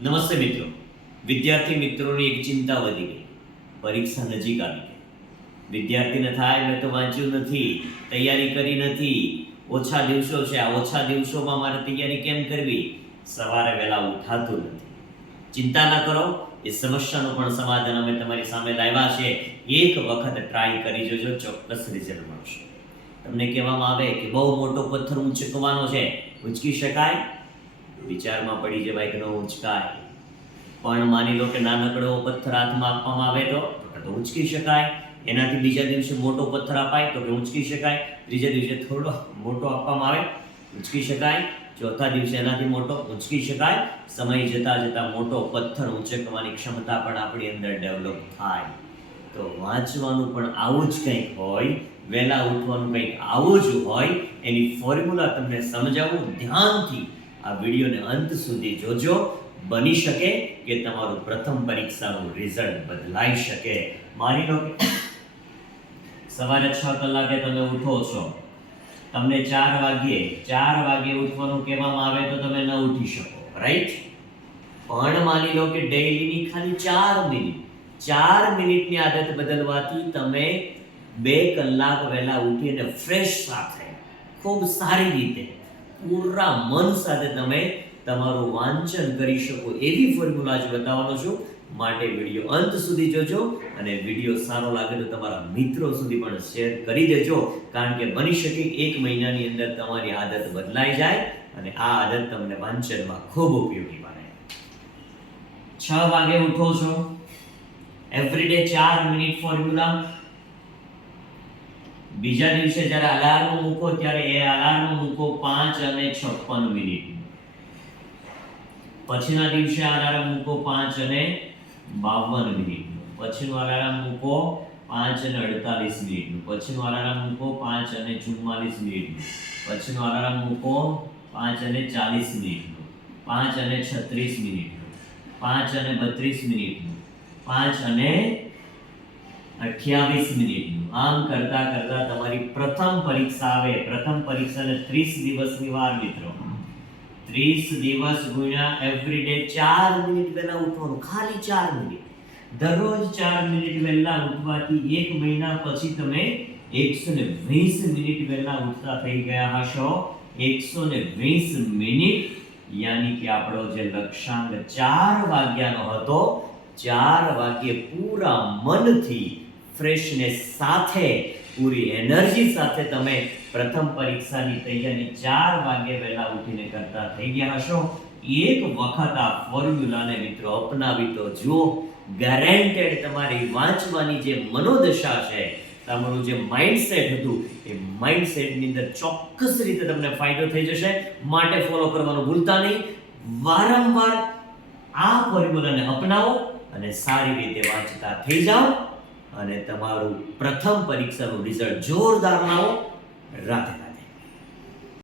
નમસ્તે મિત્રો. વિદ્યાર્થી મિત્રોની એક ચિંતા વધી ગઈ. પરીક્ષા નજીક આવી ગઈ. વિદ્યાર્થીને થાય મેં તો વાંચ્યું નથી, તૈયારી કરી નથી, ઓછા દિવસો છે, આ ઓછા દિવસોમાં મારે તૈયારી કેમ કરવી, સવારે વહેલા ઉઠાતું નથી. ચિંતા ના કરો, એ સમસ્યાનું પણ સમાધાન અમે તમારી સામે લાવ્યા છે. એક વખત ટ્રાય કરી જોજો, ચોક્કસ રિઝલ્ટ મળશે. તમને કહેવામાં આવે કે બહુ મોટો પથ્થર ઊંચકવાનો છે, ઉંચકી શકાય? વિચારમાં પડી જવાય કે ન ઉંચકાય. પણ માની લો કે નાનકડો પથ્થર હાથમાં આપવામાં આવે તો ઉંચકી શકાય. એનાથી બીજા દિવસે મોટો પથ્થર અપાય તો કે ઉંચકી શકાય. ત્રીજા દિવસે થોડો મોટો આપવામાં આવે, ઉંચકી શકાય. ચોથા દિવસે એનાથી મોટો ઉંચકી શકાય. સમય જતા જતા મોટો પથ્થર ઉંચકવાની ક્ષમતા પણ આપણી અંદર ડેવલપ થાય. તો વાંચવાનું પણ આવું જ કંઈક હોય, વહેલા ઉઠવાનું કંઈક આવું જ હોય. એની ફોર્મ્યુલા તમને સમજાવું, ધ્યાનથી આ વિડીયોને અંત સુધી જોજો. બની શકે કે તમારું પ્રથમ પરીક્ષાનું રિઝલ્ટ બદલાઈ શકે. માની લો કે સવારે 6 કલાકે તમે ઉઠો છો, તમને 4 વાગ્યે ઉઠવાનું કહેવામાં આવે તો તમે ન ઉઠી શકો, રાઈટ? પણ માની લો કે ડેઈલીની ખાલી 4 મિનિટની આદત બદલવાથી તમે 2 કલાક વહેલા ઉઠીને ફ્રેશ સાથે, ખૂબ સારી રીતે, પૂરા મન સાથે તમે તમારું વાંચન કરી શકો. એવી ફોર્મ્યુલા જ બતાવવાનો છું. માટે વિડીયો અંત સુધી જોજો અને વિડીયો સારો લાગે તો તમારા મિત્રો સુધી પણ શેર કરી દેજો. કારણ કે બની શકે 1 મહિનાની અંદર તમારી આદત બદલાઈ જાય અને આ આદત તમને વાંચનમાં ખૂબ ઉપયોગી બને. 6 વાગે ઉઠો છો, એવરીડે 4 મિનિટ ફોર્મ્યુલા. બીજા દિવસે જ્યારે અલાર્મ મૂકો ત્યારે એ અલાર્મ મૂકો 5:56. પછીના દિવસે અલાર્મ મૂકો 5:52. પછીનું અલાર્મ મૂકો 5:48. પછીનું અલાર્મ મૂકો 5:44. પછીનું અલાર્મ મૂકો 5:40. 5:36. 5:32. 5:28. આમ કરતા કરતા તમારી પ્રથમ પરીક્ષા આવે. પ્રથમ પરીક્ષાને 30 દિવસની વાર મિત્રો. 30 દિવસ ગુણ્યા એવરીડે 4 મિનિટ વહેલા ઉઠવાનું, ખાલી 4 મિનિટ. દરરોજ 4 મિનિટ વહેલા ઉઠવાથી 1 મહિના પછી તમે 120 મિનિટ વહેલા ઉઠતા થઈ ગયા હશો. 120 મિનિટ, યાની કે આપણો જે લક્ષ્યાંક 4 વાગ્યાનો હતો, 4 વાગ્યે પૂરા મનથી, ફ્રેશનેસ સાથે, પૂરી એનર્જી સાથે તમે પ્રથમ પરીક્ષાની તૈયારી 4 વાગે વહેલા ઉઠીને કરતા થઈ ગયા હશો. એક વખત આ ફોર્મ્યુલાને મિત્રો અપનાવી તો જુઓ, ગેરંટેડ તમારી વાંચવાની જે મનોદશા છે, તમારું જે માઇન્ડસેટ હતું, એ માઇન્ડસેટની અંદર ચોક્કસ રીતે તમને ફાયદો થઈ જશે. માટે ફોલો કરવાનું ભૂલતા નહીં. વારંવાર આ ફોર્મ્યુલાને અપનાવો અને સારી રીતે વાંચતા થઈ જાઓ અને તમારું પ્રથમ પરીક્ષાનું રિઝલ્ટ જોરદાર લાવો. રાધે રાધે.